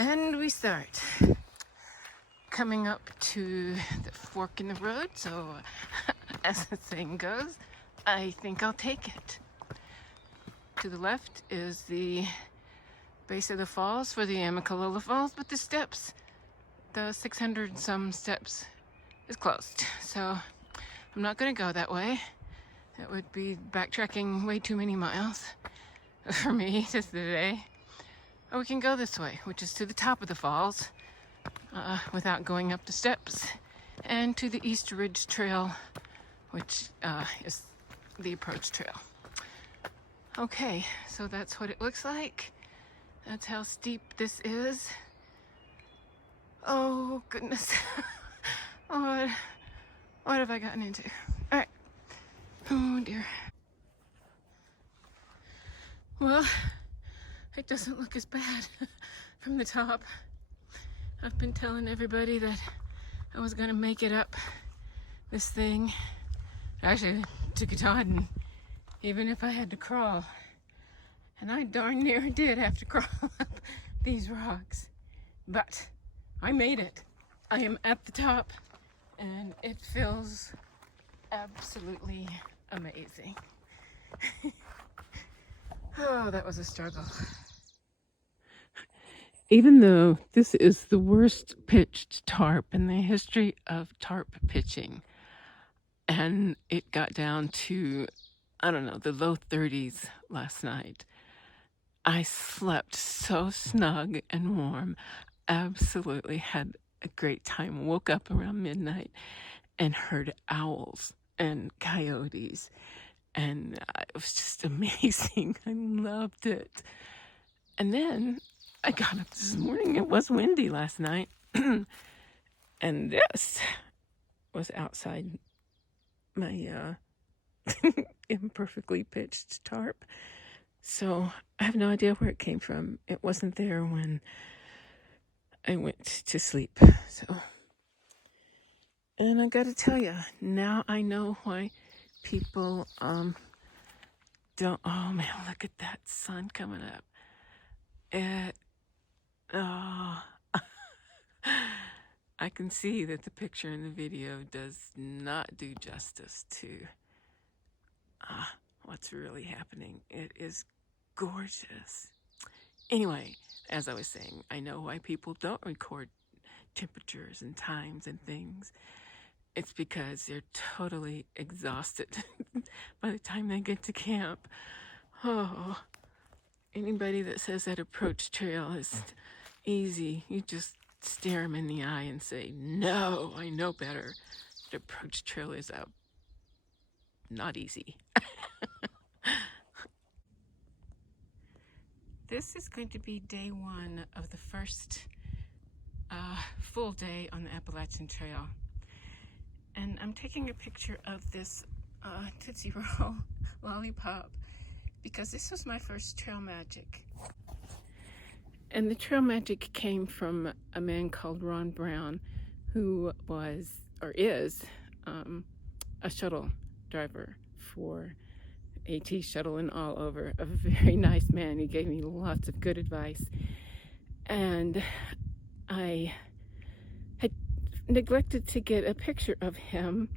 And we start. Coming up to the fork in the road, so as the saying goes, I think I'll take it. To the left is the base of the falls for the Amicalola Falls, but the steps, the 600 some steps, is closed. So I'm not gonna go that way. That would be backtracking way too many miles for me just today. Or we can go this way, which is to the top of the falls, without going up the steps, and to the East Ridge Trail, which is the approach trail. Okay, so that's what it looks like. That's how steep this is. Oh goodness. what have I gotten into? All right. Oh dear. Well, it doesn't look as bad from the top. I've been telling everybody that I was gonna make it up this thing. Actually, took it on, even if I had to crawl. And I darn near did have to crawl up these rocks. But I made it. I am at the top, and it feels absolutely amazing. Oh, that was a struggle. Even though this is the worst pitched tarp in the history of tarp pitching, and it got down to, I don't know, the low 30s last night, I slept so snug and warm, absolutely had a great time. Woke up around midnight and heard owls and coyotes, and it was just amazing. I loved it. And then I got up this morning. It was windy last night, and this was outside my imperfectly pitched tarp. So I have no idea where it came from. It wasn't there when I went to sleep. So, and I gotta tell you, now I know why people don't. Oh man, look at that sun coming up. I can see that the picture in the video does not do justice to what's really happening. It is gorgeous. Anyway, as I was saying, I know why people don't record temperatures and times and things. It's because they're totally exhausted by the time they get to camp. Oh, anybody that says that approach trail is easy, you just stare them in the eye and say, no, I know better. The approach trail is not easy. This is going to be day one of the first full day on the Appalachian Trail. And I'm taking a picture of this Tootsie Roll lollipop because this was my first trail magic. And the trail magic came from a man called Ron Brown, who was, or is, a shuttle driver for AT shuttle and all over. A very nice man. He gave me lots of good advice. And I had neglected to get a picture of him,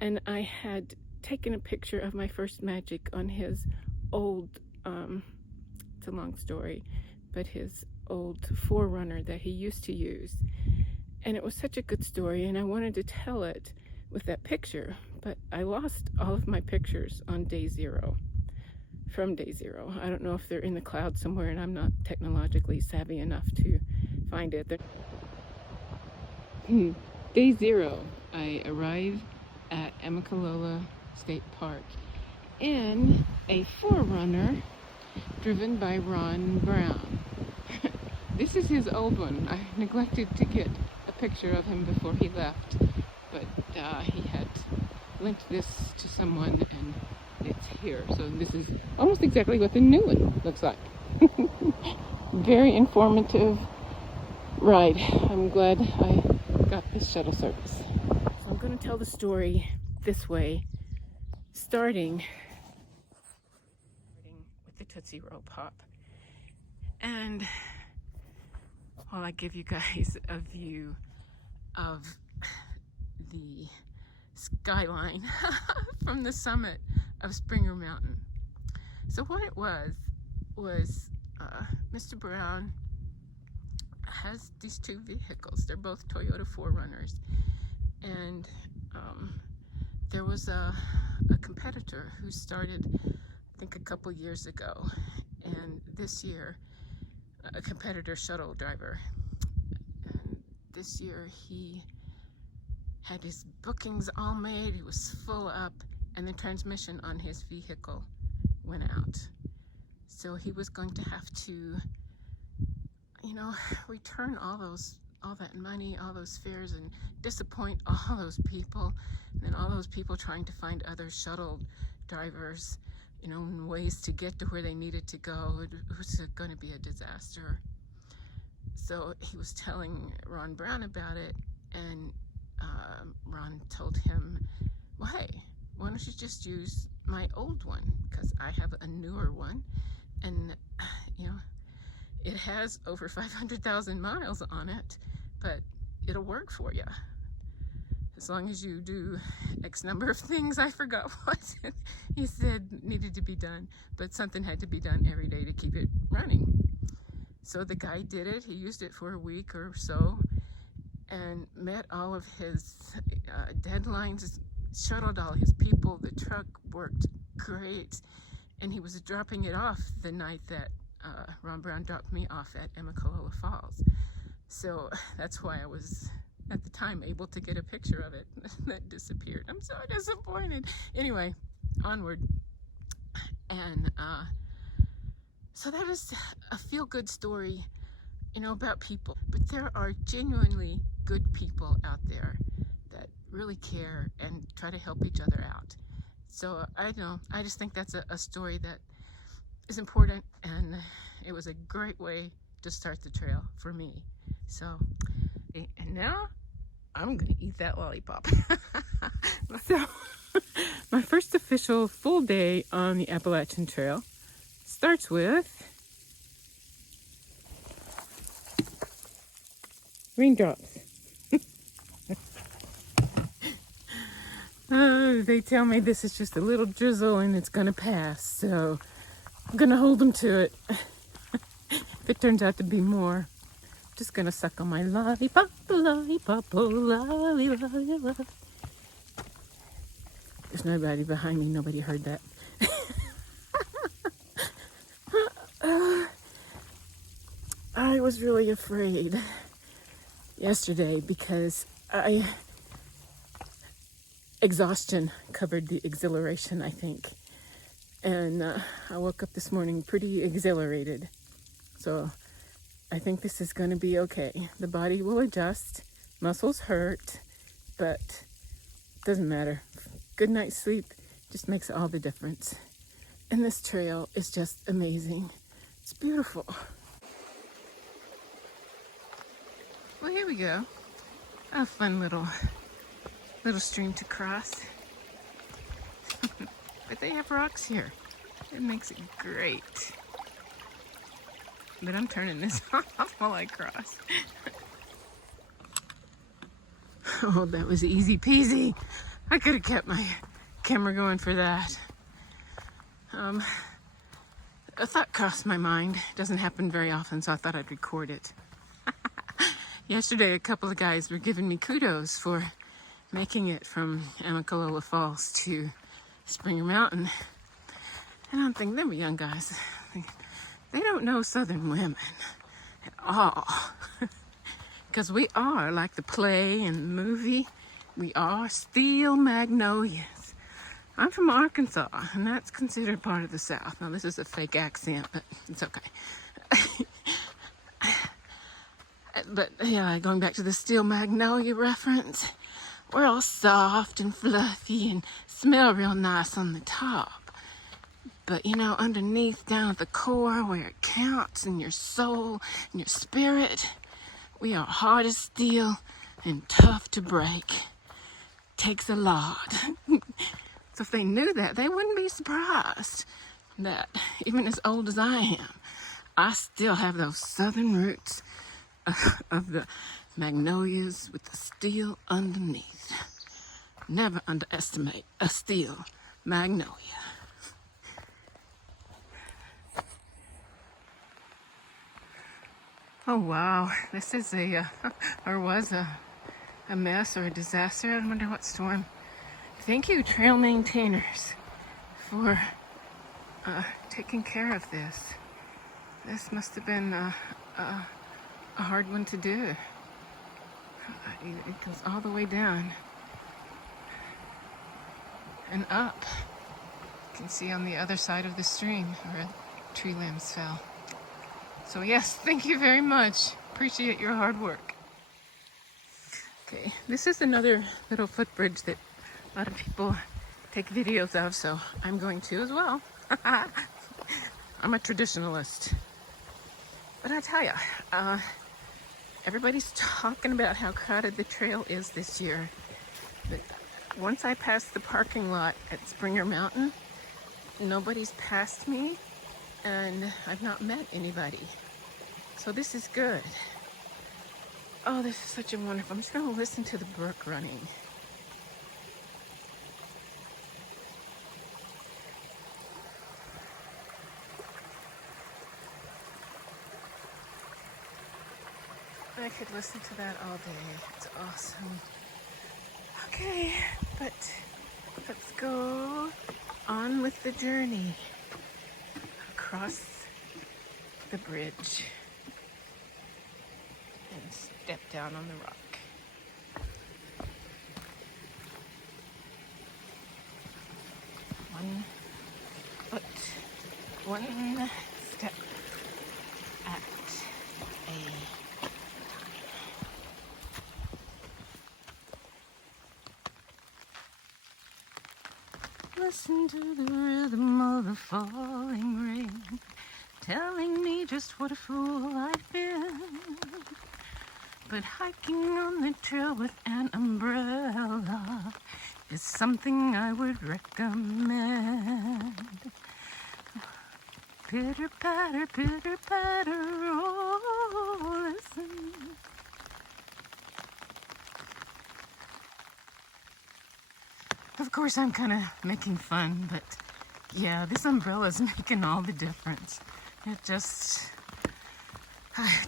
and I had taken a picture of my first magic on his old, it's a long story, but his old Forerunner that he used to use. And it was such a good story, and I wanted to tell it with that picture, but I lost all of my pictures on day zero, from day zero. I don't know if they're in the cloud somewhere, and I'm not technologically savvy enough to find it. Day zero, I arrived at Amicalola State Park in a Forerunner driven by Ron Brown. This is his old one. I neglected to get a picture of him before he left, but he had lent this to someone, and it's here. So this is almost exactly what the new one looks like. Very informative ride. I'm glad I got this shuttle service. So I'm going to tell the story this way, starting with the Tootsie Roll Pop. And while I give you guys a view of the skyline from the summit of Springer Mountain. So what it was Mr. Brown has these two vehicles. They're both Toyota 4Runners, and there was a competitor who started, I think, a couple years ago, and this year a competitor shuttle driver, and this year he had his bookings all made. He was full up, and the transmission on his vehicle went out. So he was going to have to, you know, return all that money, all those fares, and disappoint all those people, and then all those people trying to find other shuttle drivers, you know, and ways to get to where they needed to go. It was going to be a disaster. So he was telling Ron Brown about it, and Ron told him, well, hey, why don't you just use my old one, because I have a newer one, and you know, it has over 500,000 miles on it, but it'll work for you as long as you do X number of things. I forgot what he said needed to be done, but something had to be done every day to keep it running. So the guy did it. He used it for a week or so and met all of his deadlines, shuttled all his people. The truck worked great, and he was dropping it off the night that Ron Brown dropped me off at Amicalola Falls. So that's why I was, at the time, able to get a picture of it that disappeared. I'm so disappointed. Anyway, onward. And so that is a feel-good story, you know, about people. But there are genuinely good people out there that really care and try to help each other out. So I just think that's a story that is important, and it was a great way to start the trail for me. So, and now I'm gonna eat that lollipop. So my first official full day on the Appalachian Trail starts with raindrops. They tell me this is just a little drizzle and it's gonna pass, so I'm gonna hold them to it. If it turns out to be more, I'm just gonna suck on my lollipop, lollipop, oh, lollipop. There's nobody behind me, nobody heard that. I was really afraid yesterday because exhaustion covered the exhilaration, I think. And I woke up this morning pretty exhilarated. So I think this is going to be okay. The body will adjust, muscles hurt, but it doesn't matter. Good night's sleep just makes all the difference. And this trail is just amazing. It's beautiful. Well, here we go. A fun little stream to cross. But they have rocks here. It makes it great. But I'm turning this off while I cross. Oh, that was easy peasy. I could have kept my camera going for that. A thought crossed my mind. It doesn't happen very often, so I thought I'd record it. Yesterday, a couple of guys were giving me kudos for making it from Amicalola Falls to Springer Mountain. And I'm thinking, they were young guys. They don't know Southern women at all. Because we are, like the play and the movie, we are steel magnolias. I'm from Arkansas, and that's considered part of the South. Now, this is a fake accent, but it's okay. But yeah, going back to the steel magnolia reference, we're all soft and fluffy and smell real nice on the top. But you know, underneath, down at the core, where it counts in your soul and your spirit, we are hard as steel and tough to break. Takes a lot. So if they knew that, they wouldn't be surprised that even as old as I am, I still have those Southern roots of the magnolias with the steel underneath. Never underestimate a steel magnolia. Oh wow, this is or was a mess or a disaster. I wonder what storm. Thank you, trail maintainers, for taking care of this. This must have been a hard one to do. It goes all the way down and up. You can see on the other side of the stream where tree limbs fell. So yes, thank you very much. Appreciate your hard work. Okay, this is another little footbridge that a lot of people take videos of, so I'm going to as well. I'm a traditionalist. But I tell ya, everybody's talking about how crowded the trail is this year. But once I passed the parking lot at Springer Mountain, nobody's passed me, and I've not met anybody. So this is good. Oh, this is such a wonderful. I'm just going to listen to the brook running. I could listen to that all day. It's awesome. Okay, but let's go on with the journey across the bridge and step down on the rock. One foot, one step at a listen to the rhythm of the falling rain, telling me just what a fool I've been. But hiking on the trail with an umbrella is something I would recommend. Pitter patter, oh, listen. Of course, I'm kind of making fun, but yeah, this umbrella's making all the difference. I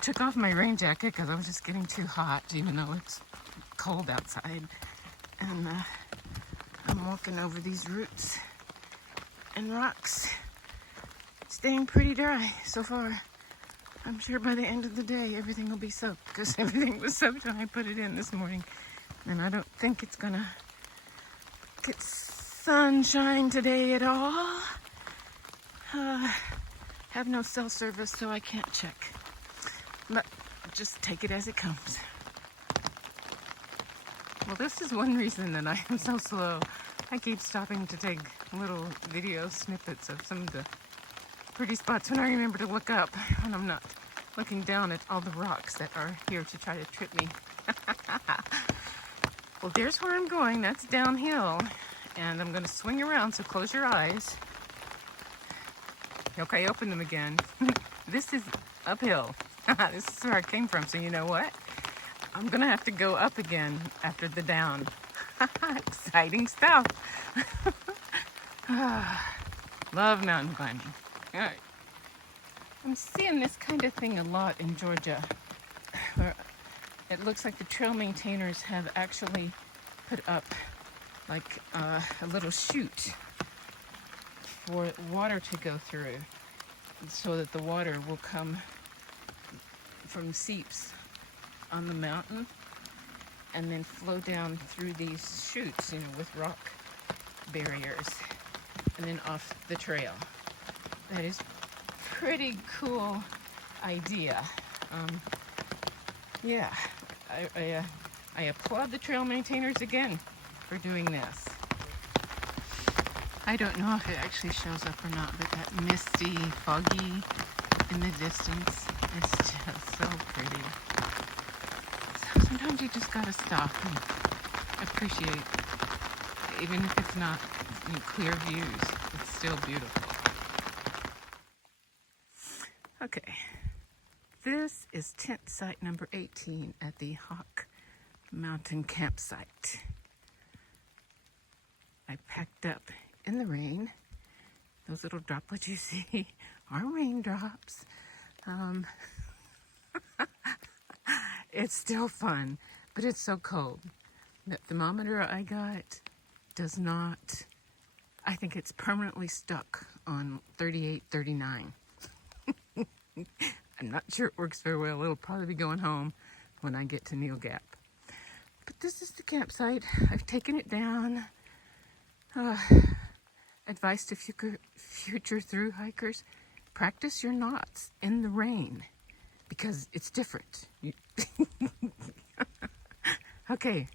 took off my rain jacket because I was just getting too hot, even though it's cold outside. And I'm walking over these roots and rocks, staying pretty dry so far. I'm sure by the end of the day, everything will be soaked, because everything was soaked when I put it in this morning. And I don't think it's gonna get sunshine today at all. Have no cell service, so I can't check. But just take it as it comes. Well, this is one reason that I am so slow. I keep stopping to take little video snippets of some of the pretty spots when I remember to look up, and I'm not looking down at all the rocks that are here to try to trip me. Well, there's where I'm going. That's downhill. And I'm going to swing around, so close your eyes. Okay, open them again. This is uphill. This is where I came from, so you know what? I'm going to have to go up again after the down. Exciting stuff. Love mountain climbing. All right. I'm seeing this kind of thing a lot in Georgia, where it looks like the trail maintainers have actually put up like a little chute for water to go through, so that the water will come from seeps on the mountain and then flow down through these chutes, with rock barriers, and then off the trail. That is pretty cool idea. Yeah, I applaud the trail maintainers again for doing this. I don't know if it actually shows up or not, but that misty, foggy in the distance is just so pretty. So sometimes you just gotta stop and appreciate, even if it's not clear views, it's still beautiful. Okay, this This is tent site number 18 at the Hawk Mountain campsite. I packed up in the rain. Those little droplets you see are raindrops. It's still fun, but it's so cold. The thermometer I got does not, I think it's permanently stuck on 38, 39. I'm not sure it works very well. It'll probably be going home when I get to Neal Gap. But this is the campsite. I've taken it down. Advice to future through hikers: practice your knots in the rain because it's different. Okay,